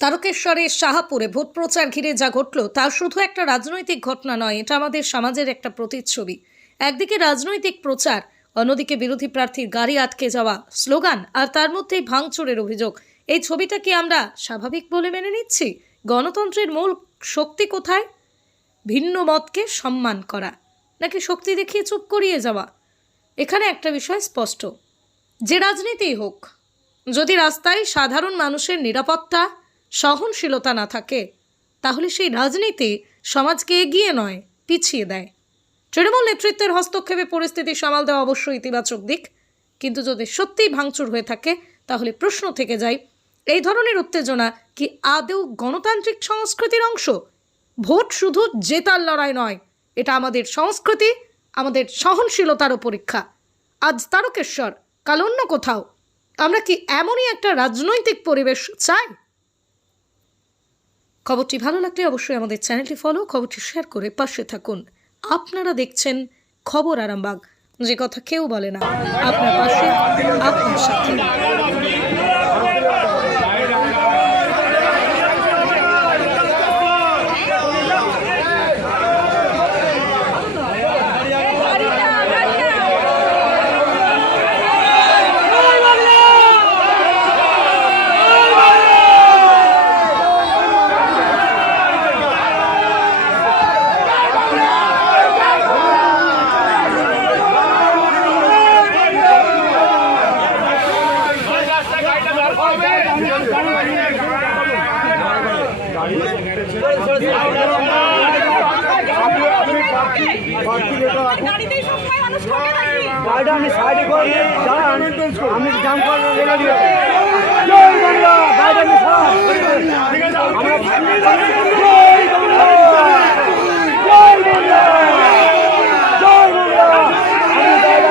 তারকেশ্বরের শাহাপুরে vote প্রচার ঘিরে যা ঘটল তা শুধু একটা রাজনৈতিক ঘটনা নয়, এটা আমাদের সমাজের একটা প্রতিচ্ছবি। একদিকে রাজনৈতিক প্রচার, অন্যদিকে বিরোধী প্রার্থীর গাড়ি আটকে যাওয়া, স্লোগান, আর তার মধ্যেই ভাঙচুরের অভিযোগ। এই ছবিটা কি আমরা স্বাভাবিক বলে মেনে নিচ্ছি? গণতন্ত্রের মূল শক্তি কোথায়? ভিন্ন মতকে সম্মান করা, নাকি শক্তি দেখিয়ে চুপ করিয়ে যাওয়া? এখানে একটা বিষয় স্পষ্ট, যে রাজনীতিই হোক, যদি রাস্তায় সাধারণ মানুষের নিরাপত্তা, সহনশীলতা না থাকে, তাহলে সেই রাজনীতি সমাজকে এগিয়ে নয়, পিছিয়ে দেয়। তৃণমূল নেতৃত্বের হস্তক্ষেপে পরিস্থিতি সামাল দেওয়া অবশ্যই ইতিবাচক দিক, কিন্তু যদি সত্যিই ভাঙচুর হয়ে থাকে, তাহলে প্রশ্ন থেকে যায়, এই ধরনের উত্তেজনা কি আদৌ গণতান্ত্রিক সংস্কৃতির অংশ? ভোট শুধু জেতার লড়াই নয়, এটা আমাদের সংস্কৃতি, আমাদের সহনশীলতারও পরীক্ষা। আজ তারকেশ্বর, কাল অন্য কোথাও। আমরা কি এমনই একটা রাজনৈতিক পরিবেশ চাই? খবরটি ভালো লাগলে অবশ্যই আমাদের চ্যানেলটি ফলো, খবরটি শেয়ার করে পাশে থাকুন। আপনারা দেখছেন খবর আরামবাগ, যে কথা কেউ বলে না, আপনার পাশে, আপনার সাথে। আমি সাইডে করে দাঁড়ান, আমি জাম করে বলে দিও জয় বাংলা, বাইরে আমি জয় বাংলা, জয় বাংলা, জয় বাংলা, আমি বাইরে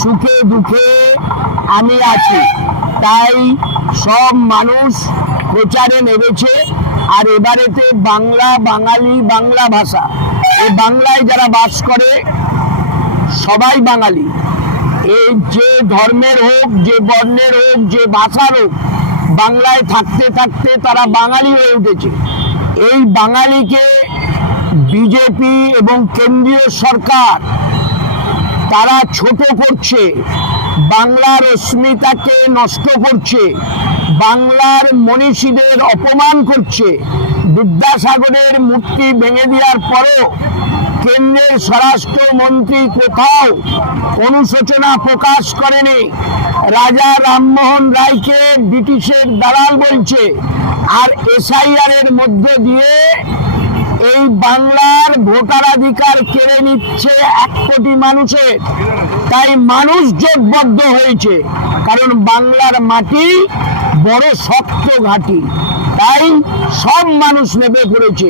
সুখে দুঃখে আমি আছি, তাই সব মানুষ প্রচারে নেমেছে। আর এবারেতে বাংলা, বাঙালি, বাংলা ভাষা, এই বাংলায় যারা বাস করে সবাই বাঙালি। এই যে ধর্মের হোক, যে বর্ণের হোক, যে ভাষার হোক, বাংলায় থাকতে থাকতে তারা বাঙালি হয়ে উঠেছে। এই বাঙালিকে বিজেপি এবং কেন্দ্রীয় সরকার তারা ছোট করছে, বাংলার অস্মিতাকে নষ্ট করছে, বাংলার মনীষীদের অপমান করছে। বিদ্যাসাগরের মূর্তি ভেঙে দেওয়ার পরেও কেন্দ্রের স্বরাষ্ট্রমন্ত্রী কোথাও অনুশোচনা প্রকাশ করেনি। রাজা রামমোহন রায়কে ব্রিটিশের দালাল বলছে, আর এসআইআর এর মধ্য দিয়ে এই বাংলার ভোটাধিকার কেড়ে নিচ্ছে 1 কোটি মানুষের। তাই মানুষ জোটবদ্ধ হয়েছে, কারণ বাংলার মাটি বড় শক্ত ঘাঁটি। তাই সব মানুষ নেমে পড়েছে,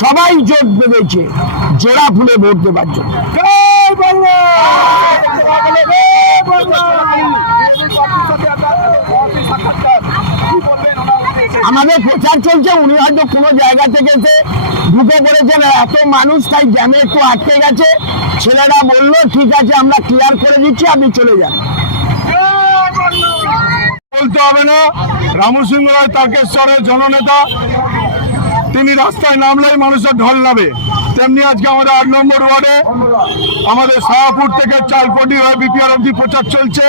সবাই জোট বেঁধেছে জোড়া ফুলে ভোট দেবার জন্য। আমাদের প্রচার চলছে, উনি হয়তো কোনো জায়গা থেকে ঢুকে পড়েছেন, এত মানুষ তাই জ্যামে একটু আটকে গেছে। ছেলেরা বললো ঠিক আছে, আমরা ক্লিয়ার করে দিচ্ছি, আপনি চলে যান। বলতে হবে না, রামু সিংহ রায় তারকেশ্বরের জননেতা, তিনি রাস্তায় নামলেই মানুষের ঢল নামে। তেমনি আজকে আমাদের 8 নম্বর ওয়ার্ডে আমাদের শাহাপুর থেকে চালপটি হয়ে বিপিআর অবধি প্রচার চলছে।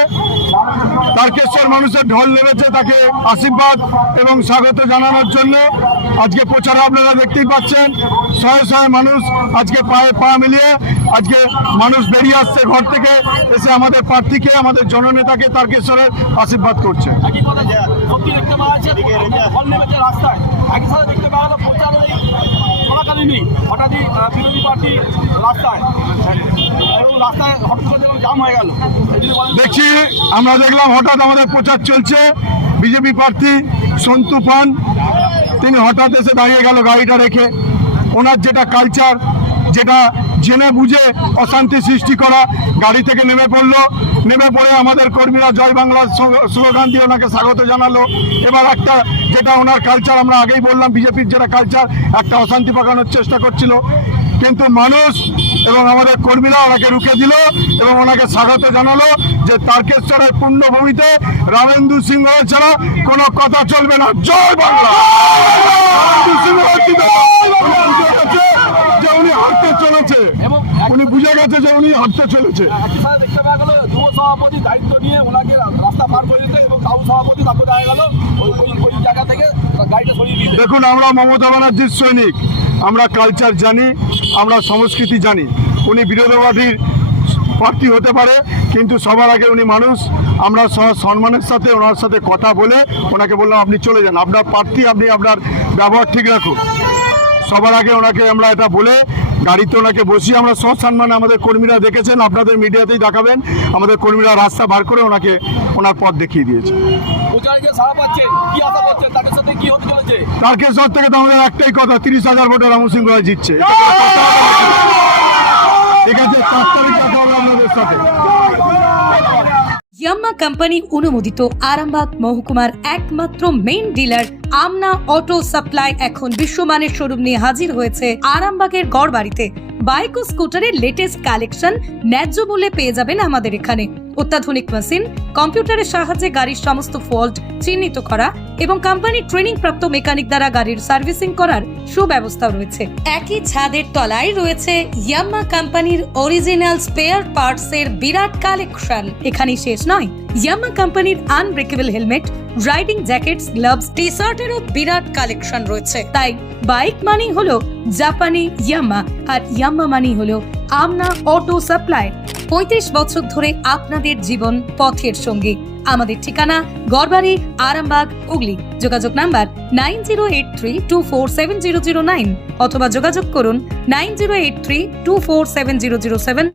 তারকেশ্বর মানুষের ঢল নেমেছে তাকে আশীর্বাদ এবং স্বাগত জানানোর জন্য। আজকে প্রচারে আপনারা দেখতেই পাচ্ছেন, শয়ে শয়ে মানুষ আজকে পায়ে পা মিলিয়ে আজকে মানুষ বেরিয়ে আসছে ঘর থেকে, এসে আমাদের প্রার্থীকে, আমাদের জননেতাকে তারকেশ্বরের আশীর্বাদ করছে। হঠাৎই বিরোধী পার্টি রাস্তায় হঠাৎ করে জাম হয়ে গেল। দেখছি, আমরা দেখলাম হঠাৎ আমাদের প্রচার চলছে, বিজেপি প্রার্থী সন্তু পান তিনি হঠাৎ এসে দাঁড়িয়ে গেল গাড়িটা রেখে। ওনার যেটা কালচার, যেটা জেনে বুঝে অশান্তি সৃষ্টি করা, গাড়ি থেকে নেমে পড়লো, নেমে পড়ে আমাদের কর্মীরা জয় বাংলা স্লোগান দিয়ে ওনাকে স্বাগত জানালো। এবার একটা যেটা ওনার কালচার, আমরা আগেই বললাম বিজেপির যেটা কালচার, একটা অশান্তি পাকানোর চেষ্টা করছিল, কিন্তু মানুষ এবং আমাদের কর্মীরা ওনাকে রুখে দিল এবং ওনাকে স্বাগত জানালো যে তারকেশ্বরের পুণ্যভূমিতে রামেন্দু সিংহ ছাড়া কোনো কথা চলবে না। জয় বাংলা। রামেন্দু সিংহ যে উনি হাঁটতে চলেছে, এবং উনি বুঝে গেছে যে উনি হাঁটতে চলেছে। একই সাথে দেখতে পাওয়া গেল যুব সভাপতি দায়িত্ব নিয়ে ওনাকে রাস্তা পার করে দিতে এবং টাউন সভাপতি তাকে দেখা গেল ওই জায়গা থেকে গাড়িটা সরিয়ে দিতে। দেখুন, আমরা মমতা ব্যানার্জির সৈনিক, আমরা কালচার জানি, আমরা সংস্কৃতি জানি। উনি বিরোধীবাদীর প্রার্থী হতে পারে, কিন্তু সবার আগে উনি মানুষ। আমরা সম্মানের সাথে ওনার সাথে কথা বলে ওনাকে বললাম আপনি চলে যান, আপনার প্রার্থী, আপনি আপনার ব্যবহার ঠিক রাখুন। সবার আগে ওনাকে আমরা এটা বলে গাড়িতে ওনাকে বসিয়ে আমরা সসম্মানে, আমাদের কর্মীরা দেখেছেন, আপনাদের মিডিয়াতেই দেখাবেন, আমাদের কর্মীরা রাস্তা বার করে ওনাকে ওনার পথ দেখিয়ে দিয়েছে। প্রচারকে সারা পাচ্ছেন, কি আশা করছেন তাদের সাথে কি হতে চলেছে? তারকেশ্বর থেকে তো আমাদের একটাই কথা, 30,000 ভোটে রামু সিংহ রায় জিতছে। ঠিক আছে, 4 তারিখ দেখা হবে আপনাদের সাথে। ইয়াম্মা কোম্পানি অনুমোদিত আরামবাগ মহকুমার একমাত্র মেইন ডিলার আমনা অটো সাপ্লাই এখন বিশ্বমানের শোরুম নিয়ে হাজির হয়েছে আরামবাগের গড়বাড়িতে। বাইক ও স্কুটারের লেটেস্ট কালেকশন ন্যায্য মূল্যে পেয়ে যাবেন আমাদের এখানে। অত্যাধুনিক মেশিন, কম্পিউটারের সাহায্যে গাড়ির সমস্ত ফল্ট চিহ্নিত করা এবং কোম্পানির ট্রেনিং প্রাপ্ত মেকানিক দ্বারা গাড়ির সার্ভিসিং করার সুব্যবস্থাও রয়েছে। একই ছাদের তলায় রয়েছে ইয়াম্মা কোম্পানির অরিজিনাল স্পেয়ার পার্টসের বিরাট কালেকশন। এখানেই শেষ নয়, ইয়াম্মা কোম্পানির unbreakable helmet, riding jackets, gloves, T শার্টেরও বিরাট কালেকশন রয়েছে। তাই বাইক মানি হলো জাপানি ইয়াম্মা, আর ইয়াম্মা মানি হলো আমনা অটো সাপ্লাই। 35 বছর ধরে আপনাদের জীবন পথের সঙ্গী। আমাদের ঠিকানা গড়বাড়ি, আরামবাগ, হুগলি। যোগাযোগ নাম্বার 9083247009 অথবা যোগাযোগ করুন 9083247007।